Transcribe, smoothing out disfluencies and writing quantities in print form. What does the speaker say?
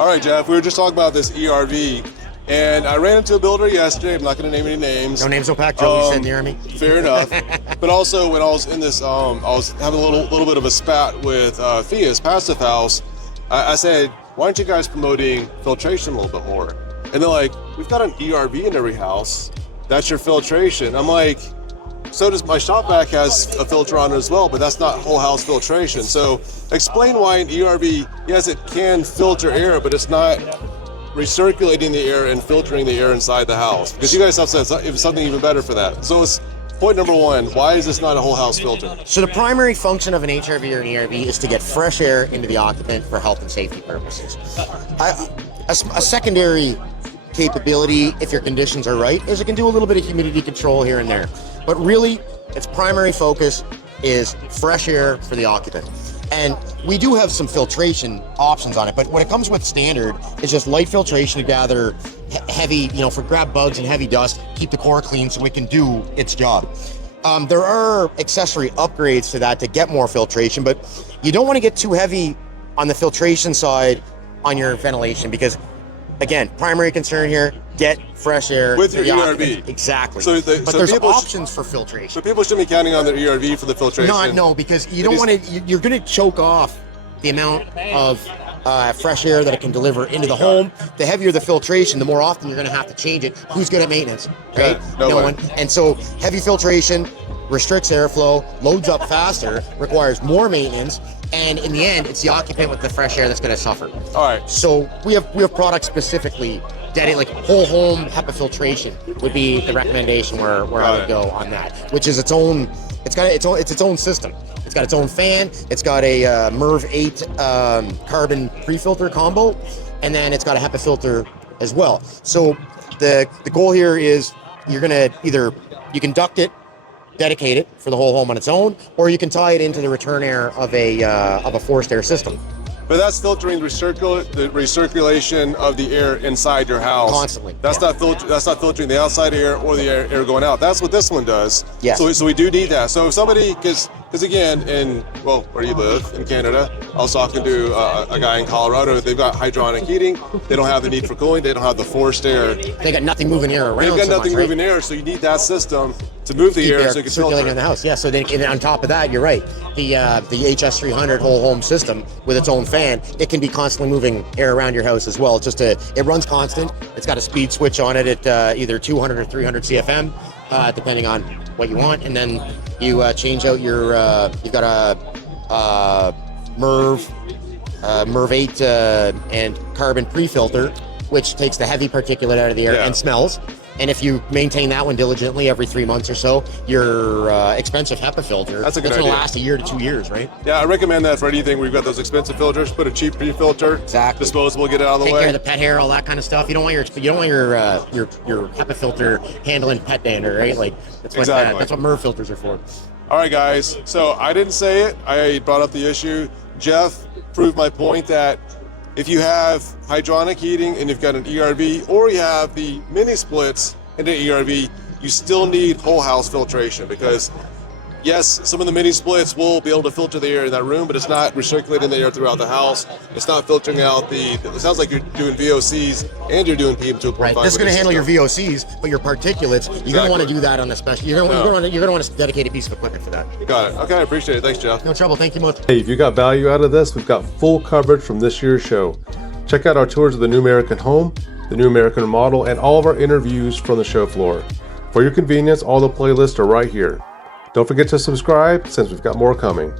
All right, Jeff, we were just talking about this ERV, and I ran into a builder yesterday. I'm not going to name any names. No names, no pack, Joe. You said near me. Fair enough. But also, when I was in this, I was having a little bit of a spat with Fia's Passive House. I said, why aren't you guys promoting filtration a little bit more? And they're like, we've got an ERV in every house. That's your filtration. I'm like, so does my shop vac has a filter on it as well, but that's not whole house filtration. So explain why an ERV, yes, it can filter air, but it's not recirculating the air and filtering the air inside the house. Because you guys have said something even better for that. So it's point number one, why is this not a whole house filter? So the primary function of an HRV or an ERV is to get fresh air into the occupant for health and safety purposes. A secondary capability, if your conditions are right, is it can do a little bit of humidity control here and there. But really, its primary focus is fresh air for the occupant. And we do have some filtration options on it, but what it comes with standard is just light filtration to gather heavy, for grab bugs and heavy dust, keep the core clean so it can do its job. There are accessory upgrades to that to get more filtration, but you don't want to get too heavy on the filtration side on your ventilation because, again, primary concern here, get fresh air with your ERV. Occupant. Exactly. But there's options for filtration. So people shouldn't be counting on their ERV for the filtration. No, because you don't want to. You're going to choke off the amount of fresh air that it can deliver into the home. The heavier the filtration, the more often you're going to have to change it. Who's good at maintenance? Right? No one. And so heavy filtration restricts airflow, loads up faster, requires more maintenance, and in the end, it's the occupant with the fresh air that's going to suffer. All right. So we have products specifically dedicated, like whole home HEPA filtration would be the recommendation where I would go on that, which is its own system. It's got its own fan. It's got a MERV 8 carbon pre-filter combo, and then it's got a HEPA filter as well. So the goal here is you're gonna you can duct it, dedicate it for the whole home on its own, or you can tie it into the return air of a forced air system. But that's filtering the recirculation of the air inside your house. Constantly. That's not filtering the outside air or the air going out. That's what this one does. Yes. So we do need that. So if somebody, because again, where you live in Canada, I was talking to a guy in Colorado. They've got hydronic heating. They don't have the need for cooling. They don't have the forced air. They got nothing moving air around. They've got nothing moving air, so you need that system to move the air so you can circulating filter in the house. Yeah. So then, and on top of that, you're right. The HS300 whole home system with its own fan, it can be constantly moving air around your house as well. it runs constant. It's got a speed switch on it at either 200 or 300 CFM, depending on what you want. And then you change out your. You've got a MERV 8 and carbon pre-filter, which takes the heavy particulate out of the air and smells. And if you maintain that one diligently every 3 months or so, your expensive HEPA filter, that's going to last a year to 2 years, right? Yeah, I recommend that for anything where you've got those expensive filters. Put a cheap pre-filter, disposable, get it out of the way. Take care of the pet hair, all that kind of stuff. You don't want your HEPA filter handling pet dander, right? Like that's what MERV filters are for. All right, guys. So I didn't say it. I brought up the issue. Jeff proved my point that if you have hydronic heating and you've got an ERV, or you have the mini splits in the ERV, you still need whole house filtration because, yes, some of the mini splits will be able to filter the air in that room, but it's not recirculating the air throughout the house. It's not filtering out it sounds like you're doing VOCs and you're doing PM2.5. Right, this is going to handle your VOCs, but your particulates, you're going to want to do that on a special, you're going to want to dedicate a piece of equipment for that. Got it. Okay, I appreciate it. Thanks, Jeff. No trouble. Thank you much. Hey, if you got value out of this, we've got full coverage from this year's show. Check out our tours of the New American Home, the New American Remodel, and all of our interviews from the show floor. For your convenience, all the playlists are right here. Don't forget to subscribe since we've got more coming.